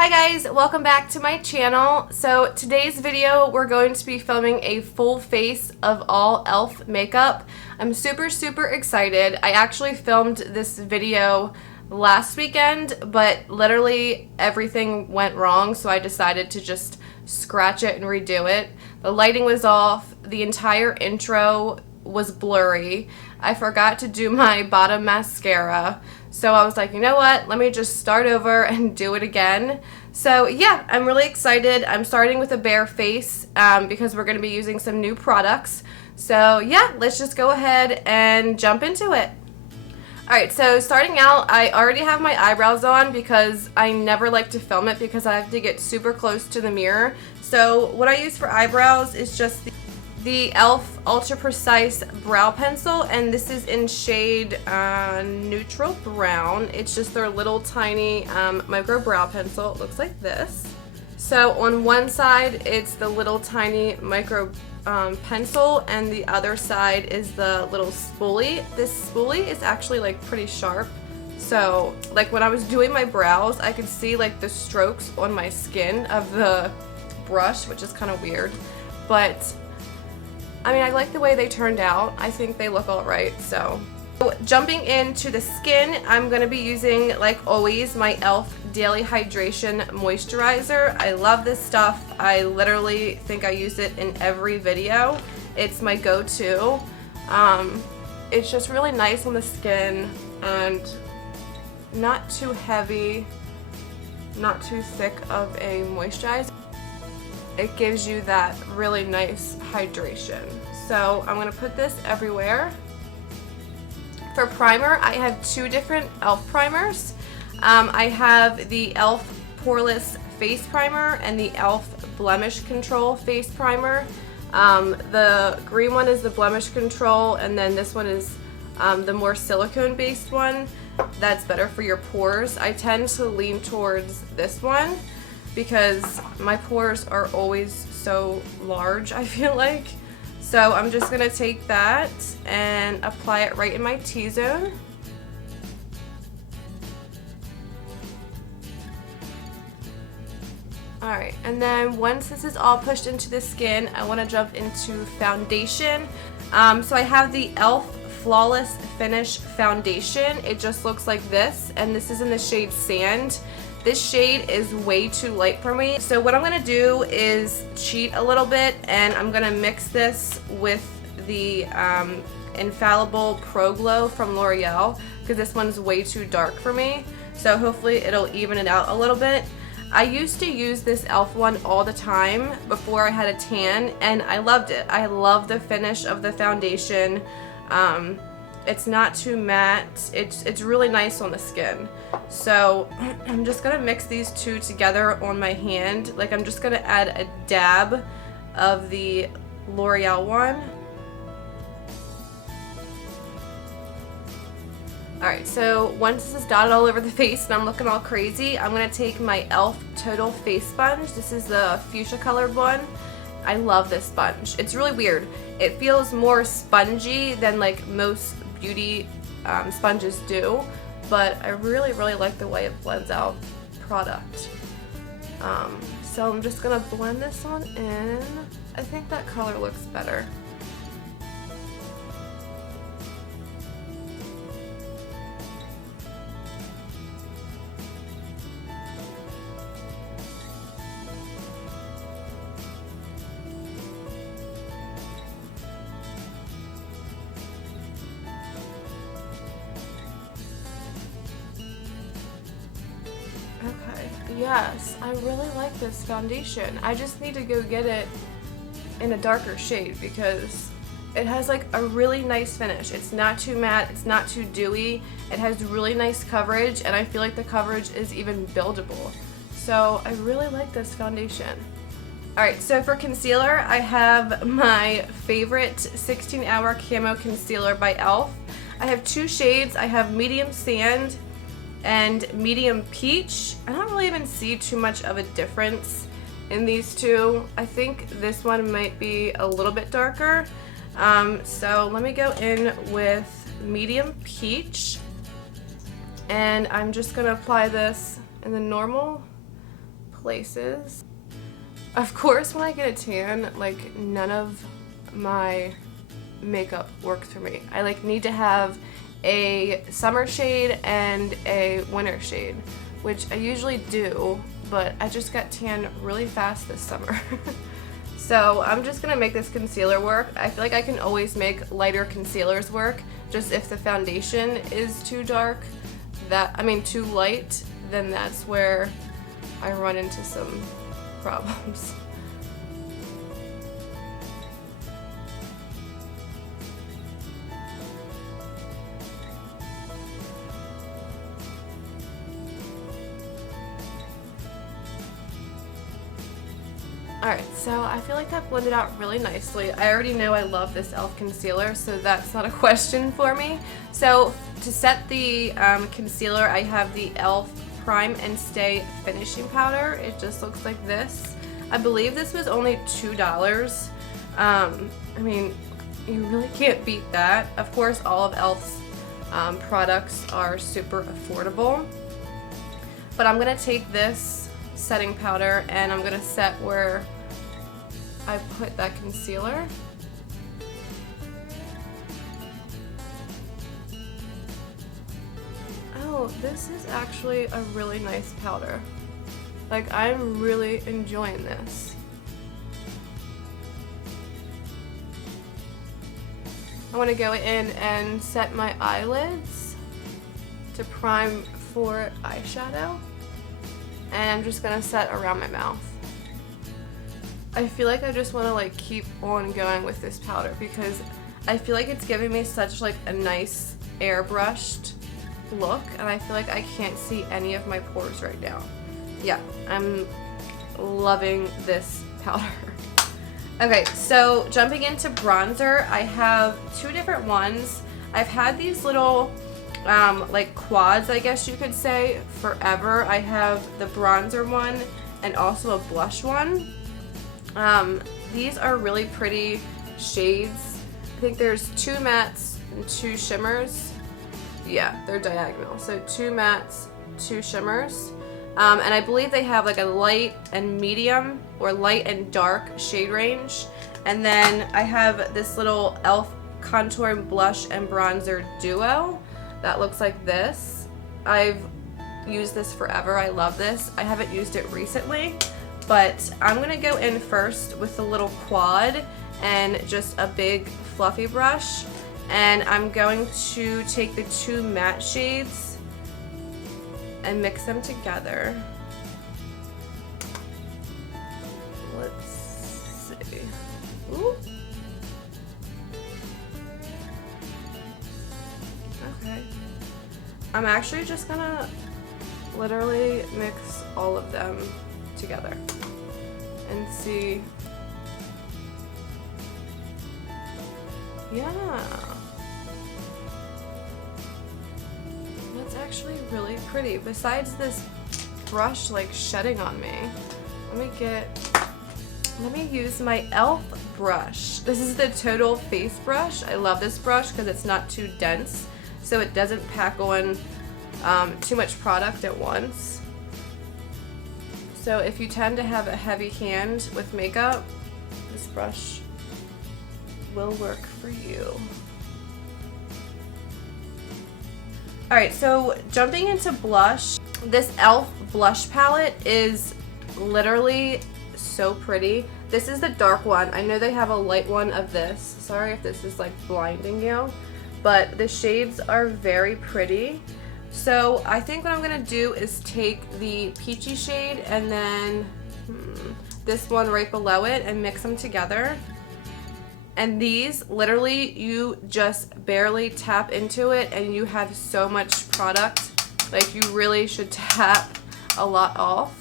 Hi guys, welcome back to my channel. So today's video we're going to be filming a full face of all e.l.f. makeup. I'm super excited. I actually filmed this video last weekend, but literally everything went wrong, so I decided to just scratch it and redo it. The lighting was off, the entire intro was blurry. I forgot to do my bottom mascara. So I was like, you know what, let me just start over and do it again. So yeah, I'm really excited. I'm starting with a bare face because we're going to be using some new products. So yeah, let's just go ahead and jump into it. Alright, so starting out, I already have my eyebrows on because I never like to film it because I have to get super close to the mirror. So what I use for eyebrows is just the e.l.f. Ultra Precise Brow Pencil, and this is in shade Neutral Brown. It's just their little tiny micro brow pencil. It looks like this. So on one side it's the little tiny micro pencil, and the other side is the little spoolie. This spoolie is actually like pretty sharp. So like when I was doing my brows, I could see like the strokes on my skin of the brush, which is kind of weird. But I mean, I like the way they turned out. I think they look alright, so. Jumping into the skin, I'm going to be using, like always, my e.l.f. Daily Hydration Moisturizer. I love this stuff. I literally think I use it in every video. It's my go-to. It's just really nice on the skin and not too heavy, not too thick of a moisturizer. It gives you that really nice hydration. So I'm going to put this everywhere. For primer, I have two different e.l.f. primers. I have the e.l.f. Poreless Face Primer and the e.l.f. Blemish Control Face Primer. The green one is the Blemish Control, and then this one is the more silicone based one. That's better for your pores. I tend to lean towards this one because my pores are always so large, I feel like. So I'm just going to take that and apply it right in my T-zone. Alright, and then once this is all pushed into the skin, I want to jump into foundation. So I have the e.l.f. Flawless Finish Foundation. It just looks like this, and this is in the shade Sand. This shade is way too light for me. So what I'm going to do is cheat a little bit, and I'm going to mix this with the Infallible Pro Glow from L'Oreal because this one's way too dark for me. So hopefully it'll even it out a little bit. I used to use this e.l.f. one all the time before I had a tan, and I loved it. I love the finish of the foundation. It's not too matte. It's really nice on the skin. So I'm just gonna mix these two together on my hand. Like I'm just gonna add a dab of the L'Oreal one. Alright, so once this is dotted all over the face and I'm looking all crazy, I'm gonna take my e.l.f. Total Face Sponge. This is the fuchsia colored one. I love this sponge. It's really weird. It feels more spongy than like most beauty sponges do, but I really like the way it blends out product. So I'm just gonna blend this one in. I think that color looks better. Okay, yes, I really like this foundation. I just need to go get it in a darker shade because it has like a really nice finish. It's not too matte, it's not too dewy, it has really nice coverage, and I feel like the coverage is even buildable. So I really like this foundation. Alright, so for concealer, I have my favorite 16-Hour Camo Concealer by e.l.f. I have two shades. I have Medium Sand and Medium Peach. I don't really even see too much of a difference in these two. I think this one might be a little bit darker. So let me go in with Medium Peach, and I'm just gonna apply this in the normal places. Of course, when I get a tan, like, none of my makeup works for me. I like need to have a summer shade and a winter shade, which I usually do, but I just got tan really fast this summer. So I'm just gonna make this concealer work. I feel like I can always make lighter concealers work, just if the foundation is too dark, too light, then that's where I run into some problems. Alright, so I feel like that blended out really nicely. I already know I love this e.l.f. concealer, so that's not a question for me. So to set the concealer, I have the e.l.f. Prime and Stay Finishing Powder. It just looks like this. I believe this was only $2. I mean, you really can't beat that. Of course, all of e.l.f.'s products are super affordable. But I'm going to take this setting powder and I'm going to set where I put that concealer. Oh, this is actually a really nice powder. Like, I'm really enjoying this. I want to go in and set my eyelids to prime for eyeshadow. And I'm just gonna set around my mouth. I feel like I just want to like keep on going with this powder because I feel like it's giving me such like a nice airbrushed look, and I feel like I can't see any of my pores right now. Yeah, I'm loving this powder. Okay, so jumping into bronzer, I have two different ones. I've had these little like quads, I guess you could say, forever. I have the bronzer one and also a blush one. These are really pretty shades. I think there's 2 mattes and 2 shimmers. Yeah, they're diagonal. So 2 mattes, 2 shimmers. And I believe they have like a light and medium or light and dark shade range. And then I have this little e.l.f. contour and blush and bronzer duo that looks like this. I've used this forever. I love this. I haven't used it recently, but I'm gonna go in first with the little quad and just a big fluffy brush, and I'm going to take the 2 matte shades and mix them together. Let's see. Ooh. Okay. I'm actually just gonna literally mix all of them together and see. Yeah. That's actually really pretty. Besides this brush like shedding on me, let me use my e.l.f. brush. This is the Total Face brush. I love this brush because it's not too dense, so it doesn't pack on too much product at once. So if you tend to have a heavy hand with makeup, this brush will work for you. Alright, so jumping into blush, this e.l.f. blush palette is literally so pretty. This is the dark one. I know they have a light one of this. Sorry if this is like blinding you, but the shades are very pretty. So I think what I'm gonna do is take the peachy shade and then this one right below it and mix them together. And these, literally, you just barely tap into it and you have so much product. Like, you really should tap a lot off.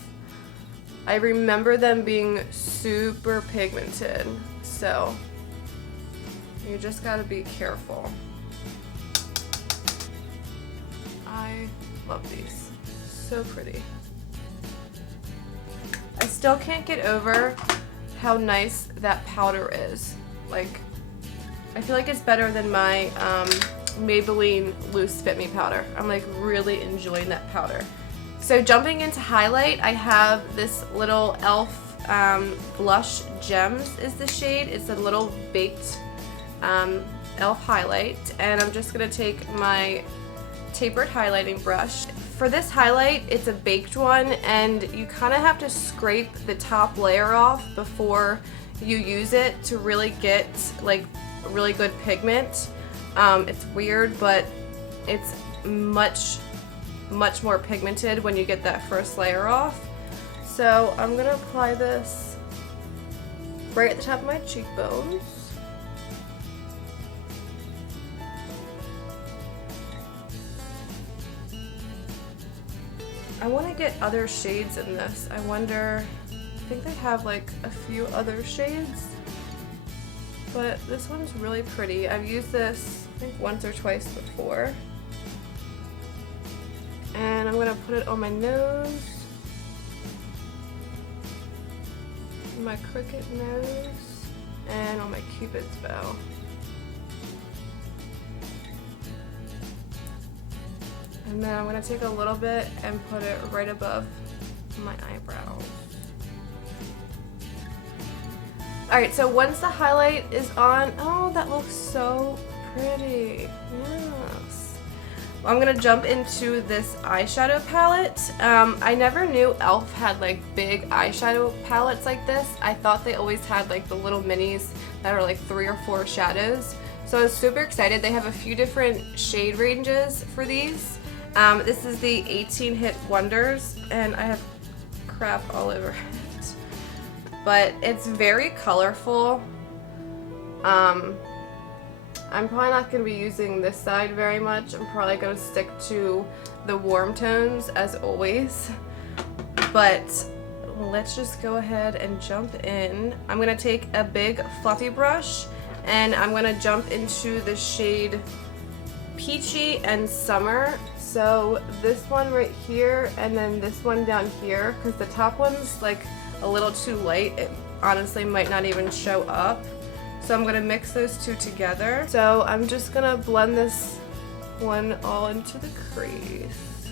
I remember them being super pigmented, so you just gotta be careful. I love these. So pretty. I still can't get over how nice that powder is. Like, I feel like it's better than my Maybelline Loose Fit Me powder. I'm like really enjoying that powder. So jumping into highlight, I have this little e.l.f. Blush Gems is the shade. It's a little baked e.l.f. highlight, and I'm just going to take my tapered highlighting brush. For this highlight, it's a baked one, and you kind of have to scrape the top layer off before you use it to really get like really good pigment. It's weird, but it's much more pigmented when you get that first layer off. So I'm gonna apply this right at the top of my cheekbones. I want to get other shades in this. I wonder, I think they have like a few other shades, but this one's really pretty. I've used this I think once or twice before. And I'm gonna put it on my nose, my crooked nose, and on my cupid's bow. And then I'm gonna take a little bit and put it right above my eyebrow. Alright, so once the highlight is on, oh, that looks so pretty. Yes. Well, I'm gonna jump into this eyeshadow palette. I never knew e.l.f. had like big eyeshadow palettes like this. I thought they always had like the little minis that are like 3 or 4 shadows. So I was super excited. They have a few different shade ranges for these. This is the 18 Hit Wonders, and I have crap all over it. But it's very colorful. I'm probably not going to be using this side very much. I'm probably going to stick to the warm tones as always. But let's just go ahead and jump in. I'm going to take a big fluffy brush, and I'm going to jump into the shade Peachy and Summer. So this one right here, and then this one down here, because the top one's like a little too light. It honestly might not even show up. So I'm gonna mix those two together. So I'm just gonna blend this one all into the crease.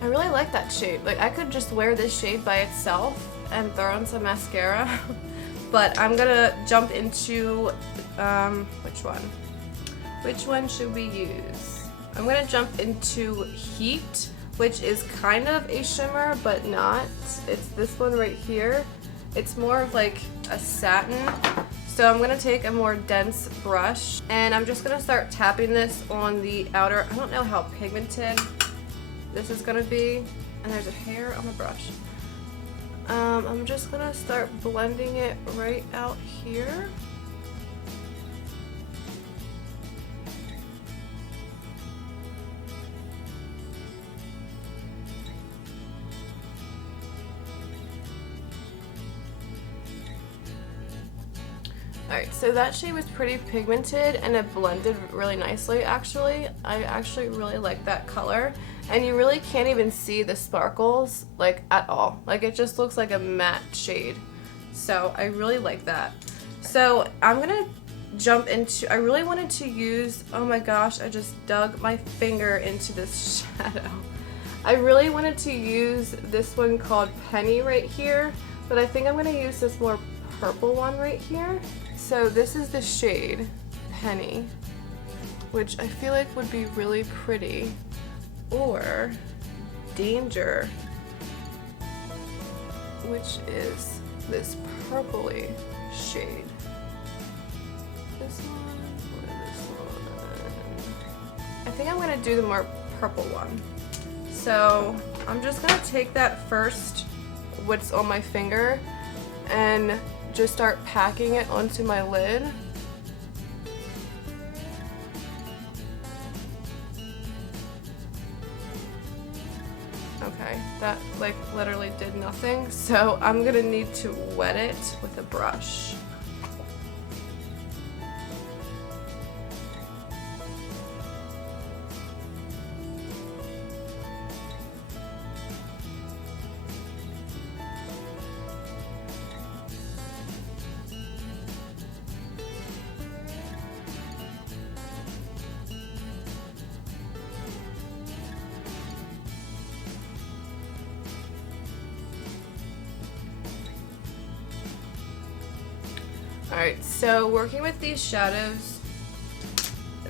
I really like that shade. Like, I could just wear this shade by itself and throw on some mascara. But I'm gonna jump into, which one? Which one should we use? I'm gonna jump into Heat, which is kind of a shimmer, but not. It's this one right here. It's more of like a satin. So I'm gonna take a more dense brush, and I'm just gonna start tapping this on the outer. I don't know how pigmented this is gonna be, and there's a hair on the brush. I'm just gonna start blending it right out here. Alright, so that shade was pretty pigmented and it blended really nicely actually. I actually really like that color. And you really can't even see the sparkles like at all. Like, it just looks like a matte shade. So I really like that. So I'm gonna jump into, I really wanted to use, oh my gosh, I just dug my finger into this shadow. I really wanted to use this one called Penny right here, but I think I'm gonna use this more purple one right here. So this is the shade Penny, which I feel like would be really pretty. Or Danger, which is this purpley shade. This one or this one? I think I'm gonna do the more purple one. So I'm just gonna take that first, what's on my finger, and just start packing it onto my lid. Okay, that like literally did nothing, so I'm gonna need to wet it with a brush. Alright, so working with these shadows,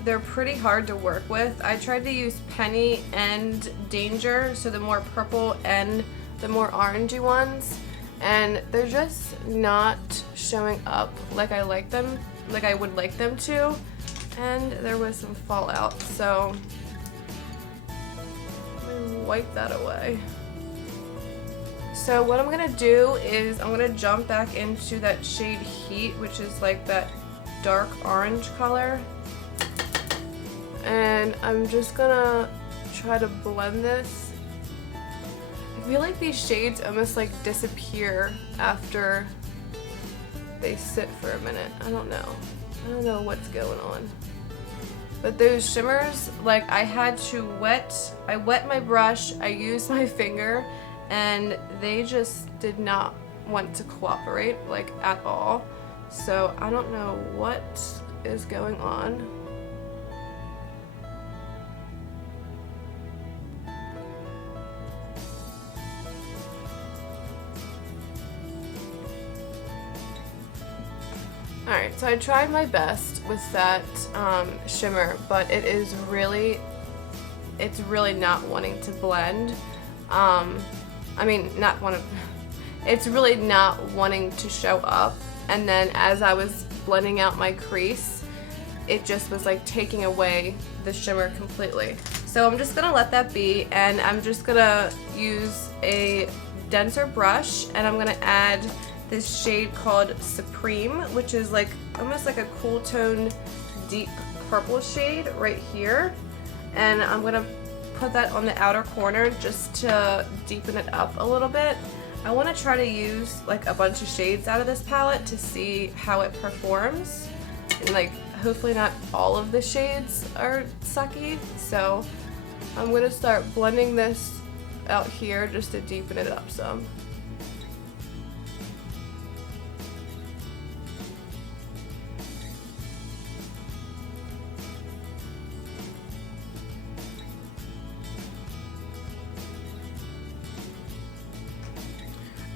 they're pretty hard to work with. I tried to use Penny and Danger, so the more purple and the more orangey ones, and they're just not showing up like I like them, like I would like them to, and there was some fallout, so let me wipe that away. So what I'm gonna do is I'm gonna jump back into that shade Heat, which is like that dark orange color, and I'm just gonna try to blend this. I feel like these shades almost like disappear after they sit for a minute. I don't know what's going on. But those shimmers, like I wet my brush, I used my finger, and they just did not want to cooperate, like, at all. So I don't know what is going on. Alright, so I tried my best with that shimmer, but it's really not wanting to blend. It's really not wanting to show up, and then as I was blending out my crease, it just was like taking away the shimmer completely. So I'm just gonna let that be, and I'm just gonna use a denser brush, and I'm gonna add this shade called Supreme, which is like almost like a cool tone deep purple shade right here, and I'm gonna put that on the outer corner just to deepen it up a little bit. I want to try to use like a bunch of shades out of this palette to see how it performs, and like hopefully not all of the shades are sucky, so I'm gonna start blending this out here just to deepen it up some.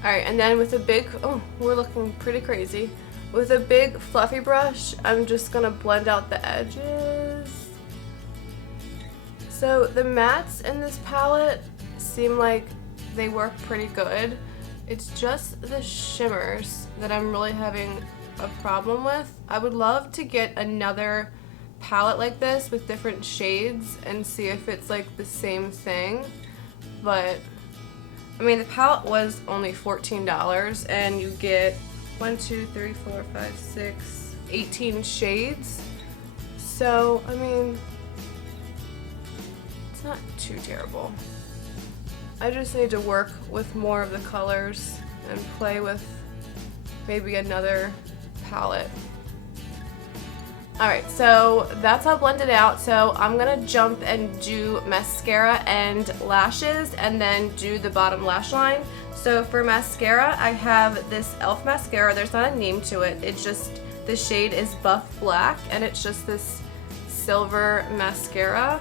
Alright, and then with a big, oh, we're looking pretty crazy. With a big fluffy brush, I'm just gonna blend out the edges. So the mattes in this palette seem like they work pretty good. It's just the shimmers that I'm really having a problem with. I would love to get another palette like this with different shades and see if it's like the same thing, but I mean, the palette was only $14, and you get 18 shades. So, I mean, it's not too terrible. I just need to work with more of the colors and play with maybe another palette. Alright, so that's all blended out, so I'm gonna jump and do mascara and lashes and then do the bottom lash line. So for mascara, I have this e.l.f. mascara. There's not a name to it. It's just, the shade is Buff Black, and it's just this silver mascara,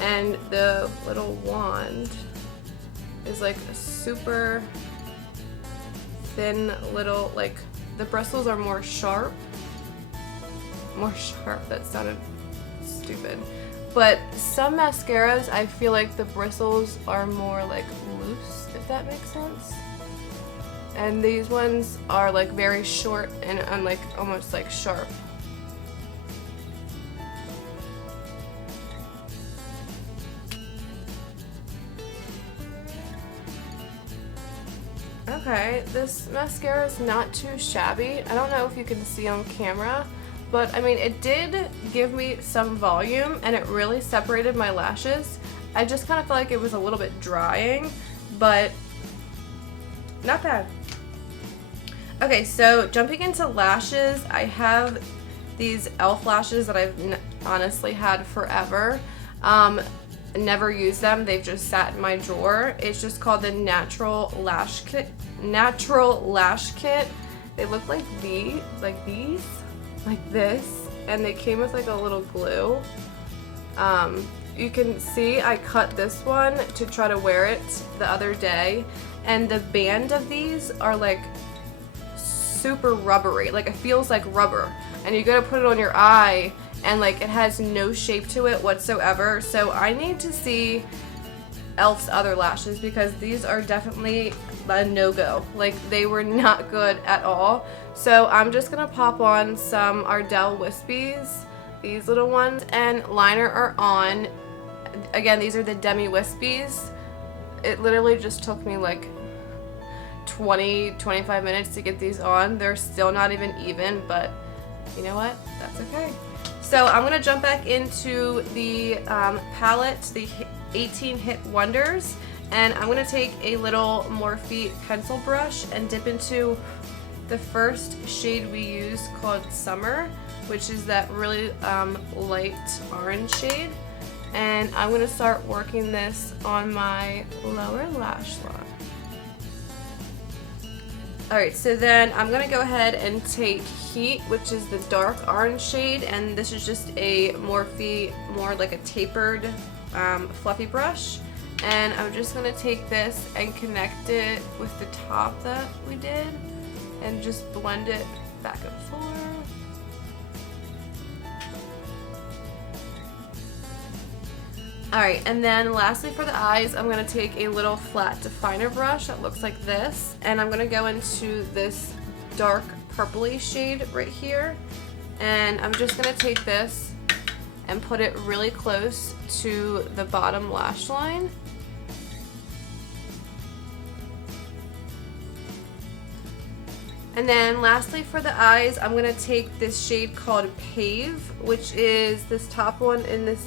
and the little wand is like a super thin little, like, the bristles are more sharp, that sounded stupid. But some mascaras, I feel like the bristles are more like loose, if that makes sense. And these ones are like very short and like almost like sharp. Okay, this mascara is not too shabby. I don't know if you can see on camera, but I mean, it did give me some volume and it really separated my lashes. I just kind of felt like it was a little bit drying, but not bad. Okay, so jumping into lashes, I have these e.l.f. lashes that I've honestly had forever. Never used them, they've just sat in my drawer. It's just called the Natural Lash Kit. They look like these, like this, and they came with like a little glue. You can see I cut this one to try to wear it the other day, and the band of these are like super rubbery. Like, it feels like rubber. And you go to put it on your eye, and like it has no shape to it whatsoever. So I need to see e.l.f.'s other lashes, because these are definitely a no-go. Like, they were not good at all. So I'm just gonna pop on some Ardell Wispies, these little ones, and liner are on. Again, these are the Demi Wispies. It literally just took me like 20-25 minutes to get these on. They're still not even, but you know what? That's okay. So I'm gonna jump back into the palette, the 18 Hit Wonders, and I'm gonna take a little Morphe pencil brush and dip into the first shade we use, called Summer, which is that really light orange shade. And I'm gonna start working this on my lower lash line. Alright, so then I'm gonna go ahead and take Heat, which is the dark orange shade, and this is just a Morphe, more like a tapered, fluffy brush. And I'm just gonna take this and connect it with the top that we did, and just blend it back and forth. Alright, and then lastly for the eyes, I'm going to take a little flat definer brush that looks like this, and I'm going to go into this dark purpley shade right here, and I'm just going to take this and put it really close to the bottom lash line. And then lastly for the eyes, I'm going to take this shade called Pave, which is this top one in this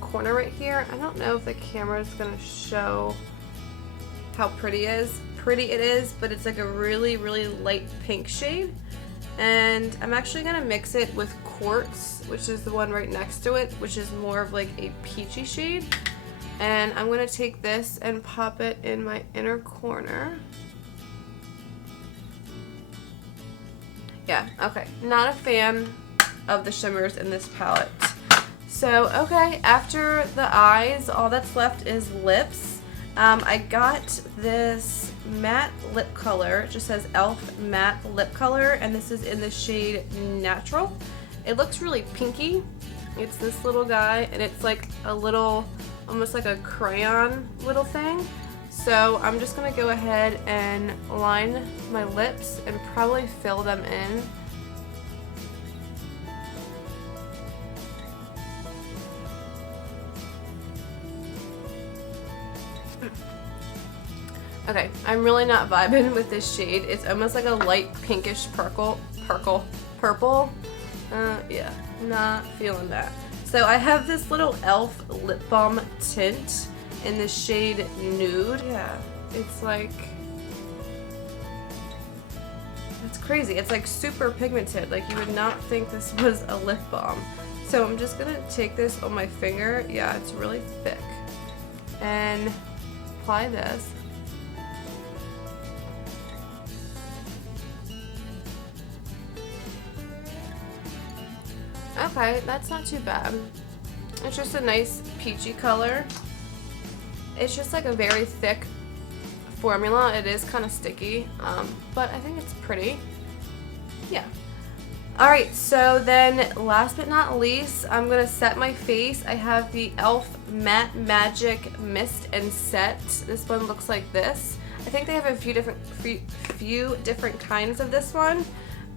corner right here. I don't know if the camera is going to show how pretty it is, but it's like a really, really light pink shade. And I'm actually going to mix it with Quartz, which is the one right next to it, which is more of like a peachy shade. And I'm going to take this and pop it in my inner corner. Yeah, okay. Not a fan of the shimmers in this palette. So, okay, after the eyes, all that's left is lips. I got this matte lip color. It just says e.l.f. matte lip color, and this is in the shade Natural. It looks really pinky. It's this little guy, and it's like a little, almost like a crayon little thing. So I'm just going to go ahead and line my lips and probably fill them in. Okay, I'm really not vibing with this shade. It's almost like a light pinkish purple. Yeah, not feeling that. So I have this little e.l.f. lip balm tint in the shade Nude. Yeah, it's like, it's crazy. It's like super pigmented. Like, you would not think this was a lip balm. So I'm just gonna take this on my finger. Yeah, it's really thick. And apply this. Okay, that's not too bad. It's just a nice peachy color. It's just like a very thick formula. It is kind of sticky, but I think it's pretty. Yeah. Alright, so then last but not least, I'm going to set my face. I have the e.l.f. Matte Magic Mist and Set. This one looks like this. I think they have a few different kinds of this one.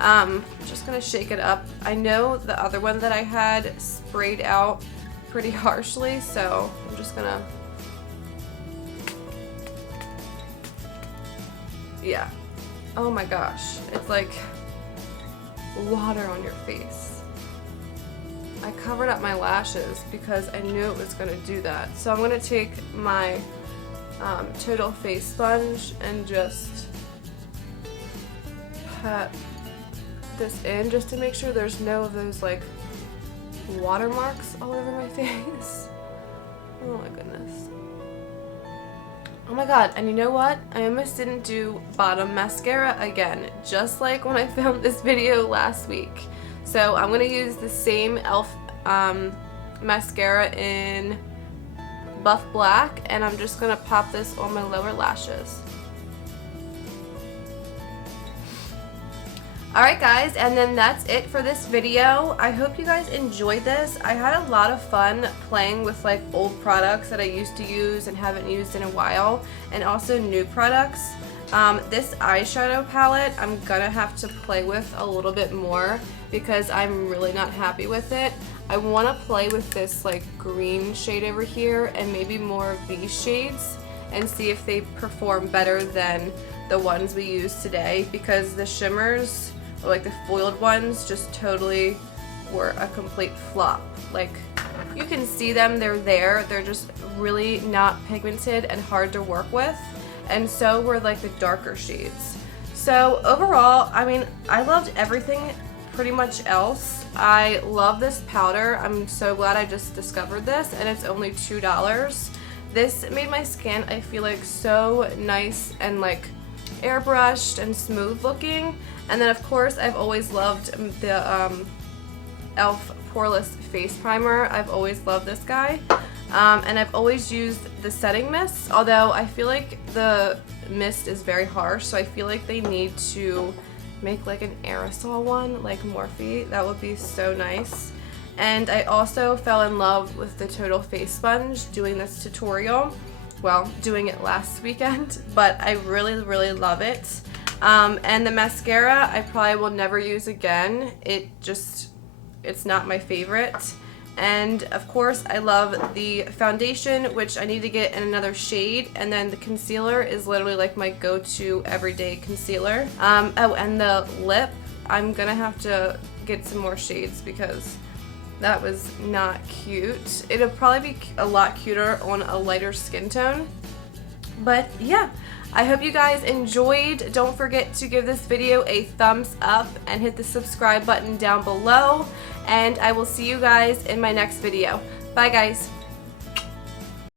I'm just going to shake it up. I know the other one that I had sprayed out pretty harshly, so I'm just going to... Yeah. Oh my gosh. It's like water on your face. I covered up my lashes because I knew it was going to do that. So I'm going to take my Total Face Sponge and just pat this in just to make sure there's no of those like watermarks all over my face. Oh my goodness. Oh my god, and you know what? I almost didn't do bottom mascara again, just like when I filmed this video last week. So I'm going to use the same e.l.f. Mascara in Buff Black, and I'm just going to pop this on my lower lashes. Alright guys, and then that's it for this video. I hope you guys enjoyed this. I had a lot of fun playing with like old products that I used to use and haven't used in a while, and also new products. This eyeshadow palette I'm gonna have to play with a little bit more because I'm really not happy with it. I want to play with this like green shade over here and maybe more of these shades and see if they perform better than the ones we use today, because the shimmers, or like the foiled ones, just totally were a complete flop. Like, you can see them, they're there, they're just really not pigmented and hard to work with, and so were like the darker shades. So overall, I mean, I loved everything pretty much else. I love this powder. I'm so glad I just discovered this, and it's only $2. This made my skin, I feel like, so nice and like airbrushed and smooth looking. And then of course I've always loved the e.l.f. Poreless Face Primer. I've always loved this guy. And I've always used the setting mist, although I feel like the mist is very harsh, so I feel like they need to make like an aerosol one, like Morphe. That would be so nice. And I also fell in love with the Total Face Sponge doing this tutorial. Well, doing it last weekend, but I really, really love it. And the mascara I probably will never use again. It's not my favorite. And of course I love the foundation, which I need to get in another shade, and then the concealer is literally like my go-to everyday concealer. Oh, and the lip, I'm gonna have to get some more shades because that was not cute. It'll probably be a lot cuter on a lighter skin tone. But yeah, I hope you guys enjoyed. Don't forget to give this video a thumbs up and hit the subscribe button down below. And I will see you guys in my next video. Bye guys.